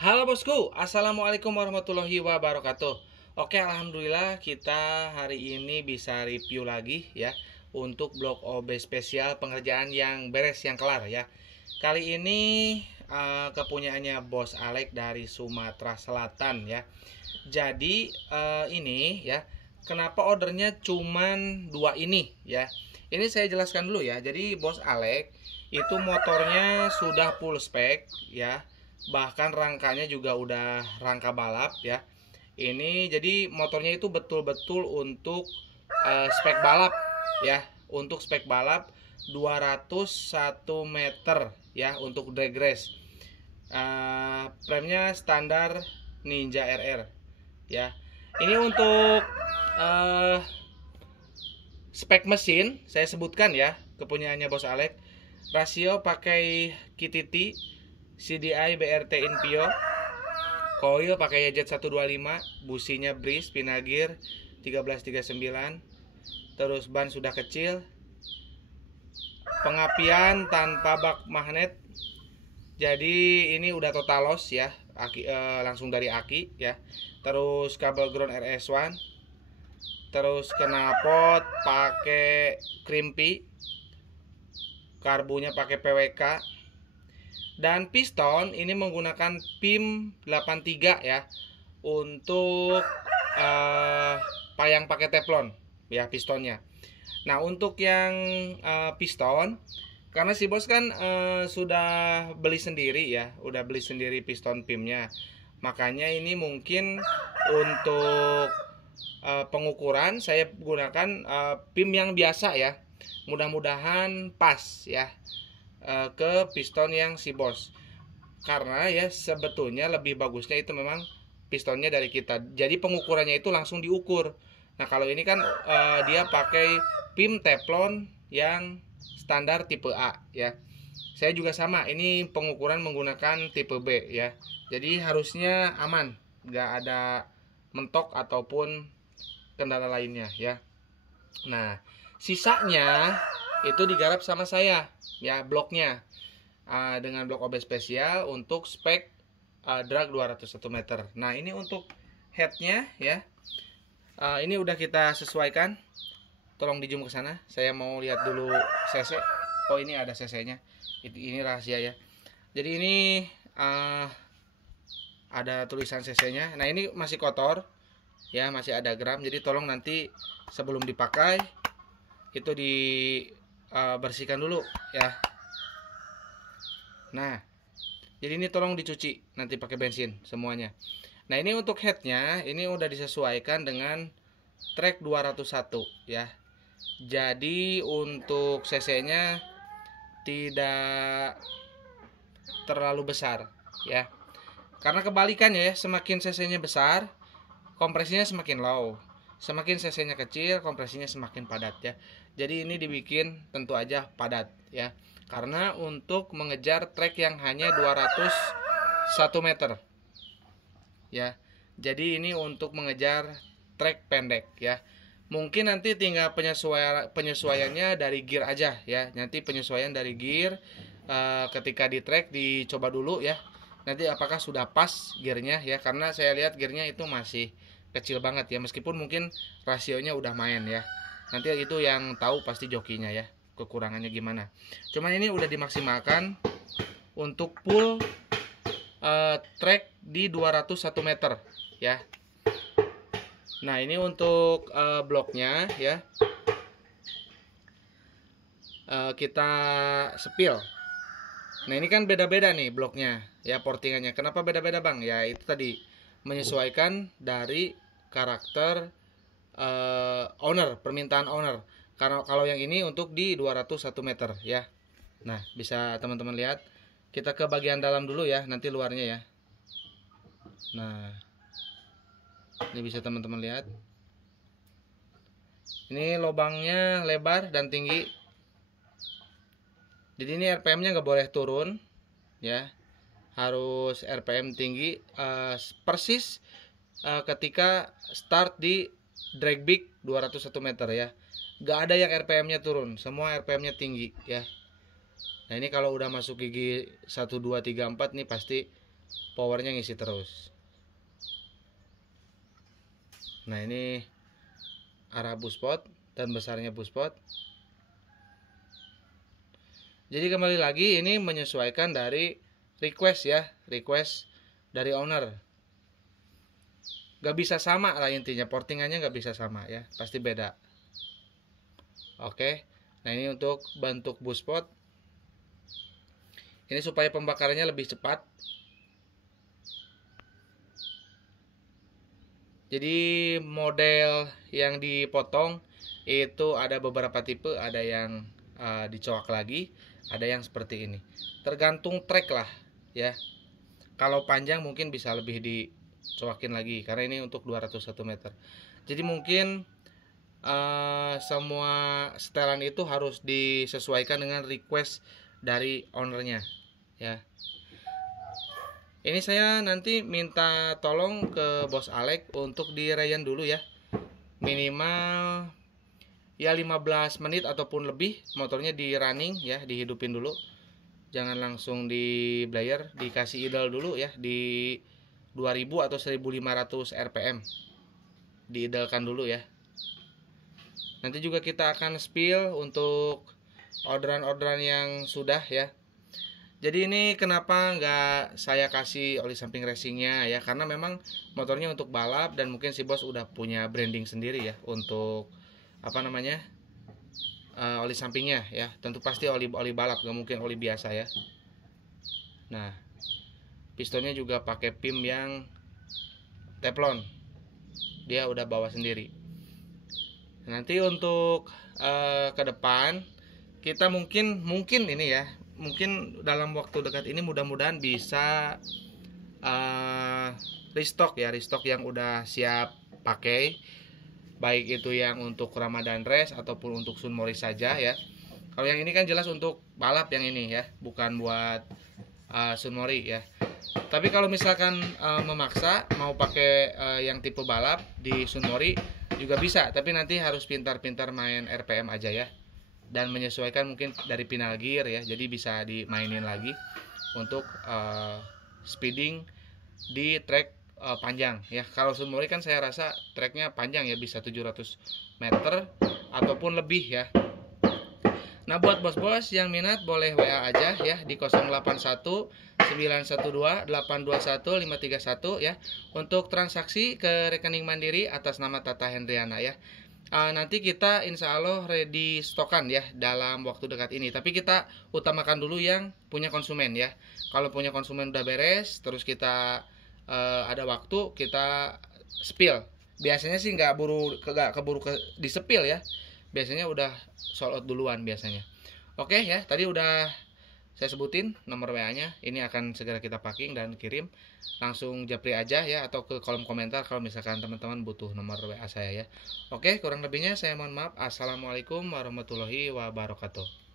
Halo bosku, assalamualaikum warahmatullahi wabarakatuh. Oke, alhamdulillah kita hari ini bisa review lagi ya untuk blok OB spesial pengerjaan yang beres, yang kelar ya. Kali ini kepunyaannya Bos Alek dari Sumatera Selatan ya. Jadi ini ya, kenapa ordernya cuman dua ini ya? Ini saya jelaskan dulu ya. Jadi Bos Alek itu motornya sudah full spek ya, bahkan rangkanya juga udah rangka balap ya. Ini jadi motornya itu betul-betul untuk spek balap ya, untuk spek balap 201 meter ya, untuk drag race. Premnya standar Ninja RR ya. Ini untuk uh, spek mesin saya sebutkan ya, kepunyaannya Bos Alek. Rasio pakai KTT, CDI BRT Inpio, coil pakai YZ125, businya Breeze Pinagir 1339, terus ban sudah kecil, pengapian tanpa bak magnet. Jadi ini udah total loss ya, langsung dari aki ya. Terus kabel ground RS1, terus knalpot pakai Crimpy, karbunya pakai PWK, dan piston ini menggunakan PIM 83 ya, untuk payang pakai teflon ya pistonnya. Nah, untuk yang piston, karena si bos kan sudah beli sendiri ya, udah beli sendiri piston PIM-nya. Makanya ini mungkin untuk pengukuran saya gunakan PIM yang biasa ya. Mudah-mudahan pas ya ke piston yang si bos. Karena ya sebetulnya lebih bagusnya itu memang pistonnya dari kita. Jadi pengukurannya itu langsung diukur. Nah, kalau ini kan dia pakai PIM teflon yang standar tipe A ya. Saya juga sama, ini pengukuran menggunakan tipe B ya. Jadi harusnya aman, nggak ada mentok ataupun kendala lainnya ya. Nah, sisanya itu digarap sama saya ya, bloknya dengan blok OB spesial untuk spek drag 201 meter. Nah, ini untuk headnya ya, ini udah kita sesuaikan. Tolong di zoom ke sana, saya mau lihat dulu cc. Oh, ini ada cc nya, ini rahasia ya. Jadi ini ada tulisan cc nya. Nah, ini masih kotor ya, masih ada gram. Jadi tolong nanti sebelum dipakai itu dibersihkan dulu ya. Nah, jadi ini tolong dicuci nanti pakai bensin semuanya. Nah, ini untuk headnya ini udah disesuaikan dengan track 201 ya. Jadi untuk cc nya tidak terlalu besar ya. Karena kebalikannya ya, semakin cc nya besar, kompresinya semakin low. Semakin cc nya kecil, kompresinya semakin padat ya. Jadi ini dibikin tentu aja padat ya. Karena untuk mengejar trek yang hanya 201 meter ya. Jadi ini untuk mengejar trek pendek ya. Mungkin nanti tinggal penyesuaiannya dari gear aja ya. Nanti penyesuaian dari gear ketika di trek dicoba dulu ya. Nanti apakah sudah pas gearnya ya. Karena saya lihat gearnya itu masih kecil banget ya. Meskipun mungkin rasionya udah main ya. Nanti itu yang tahu pasti jokinya ya, kekurangannya gimana. Cuman ini udah dimaksimalkan untuk full track di 201 meter ya. Nah, ini untuk bloknya ya, kita sepil. Nah, ini kan beda-beda nih bloknya ya, portingannya. Kenapa beda-beda bang? Ya itu tadi, menyesuaikan dari karakter owner, permintaan owner. Karena kalau yang ini untuk di 201 meter ya. Nah, bisa teman-teman lihat. Kita ke bagian dalam dulu ya, nanti luarnya ya. Nah, ini bisa teman-teman lihat. Ini lubangnya lebar dan tinggi. Jadi ini RPM-nya nggak boleh turun ya. Harus RPM tinggi persis ketika start di drag big 201 meter ya. Gak ada yang RPM-nya turun, semua RPM-nya tinggi ya. Nah, ini kalau udah masuk gigi 1, 2, 3, 4 nih pasti powernya ngisi terus. Nah, ini arah buspot dan besarnya buspot. Jadi kembali lagi ini menyesuaikan dari request ya, request dari owner. Gak bisa sama lah intinya, portingannya gak bisa sama ya, pasti beda. Oke, nah ini untuk bentuk buspot. Ini supaya pembakarannya lebih cepat. Jadi model yang dipotong itu ada beberapa tipe, ada yang dicoak lagi, ada yang seperti ini. Tergantung trek lah ya. Kalau panjang mungkin bisa lebih dicoakin lagi karena ini untuk 201 meter. Jadi mungkin semua setelan itu harus disesuaikan dengan request dari ownernya ya. Ini saya nanti minta tolong ke Bos Alek untuk dirayan dulu ya. Minimal ya 15 menit ataupun lebih motornya di running ya, dihidupin dulu. Jangan langsung di blayer, dikasih idle dulu ya di 2000 atau 1500 rpm. Diidlekan dulu ya. Nanti juga kita akan spill untuk orderan-orderan yang sudah ya. Jadi ini kenapa nggak saya kasih oli samping racingnya ya, karena memang motornya untuk balap dan mungkin si bos udah punya branding sendiri ya untuk apa namanya oli sampingnya ya. Tentu pasti oli balap, nggak mungkin oli biasa ya. Nah, pistonnya juga pakai PIM yang teflon, dia udah bawa sendiri. Nanti untuk ke depan kita mungkin ini ya, mungkin dalam waktu dekat ini mudah-mudahan bisa restock yang udah siap pakai, baik itu yang untuk Ramadan Race ataupun untuk Sunmori saja ya. Kalau yang ini kan jelas untuk balap yang ini ya, bukan buat Sunmori ya. Tapi kalau misalkan memaksa mau pakai yang tipe balap di Sunmori juga bisa, tapi nanti harus pintar-pintar main RPM aja ya, dan menyesuaikan mungkin dari final gear ya, jadi bisa dimainin lagi untuk speeding di track panjang ya. Kalau Sunmori kan saya rasa tracknya panjang ya, bisa 700 meter ataupun lebih ya. Nah, buat bos-bos yang minat boleh WA aja ya di 081 912 821 531 ya untuk transaksi ke rekening Mandiri atas nama Tata Hendriana ya. Nanti kita insya Allah ready stokan ya dalam waktu dekat ini. Tapi kita utamakan dulu yang punya konsumen ya. Kalau punya konsumen udah beres, terus kita ada waktu, kita spill. Biasanya sih nggak keburu di spill ya. Biasanya udah sold out duluan biasanya. Oke ya, tadi udah saya sebutin nomor WA-nya. Ini akan segera kita packing dan kirim. Langsung japri aja ya, atau ke kolom komentar kalau misalkan teman-teman butuh nomor WA saya ya. Oke, kurang lebihnya saya mohon maaf. Assalamualaikum warahmatullahi wabarakatuh.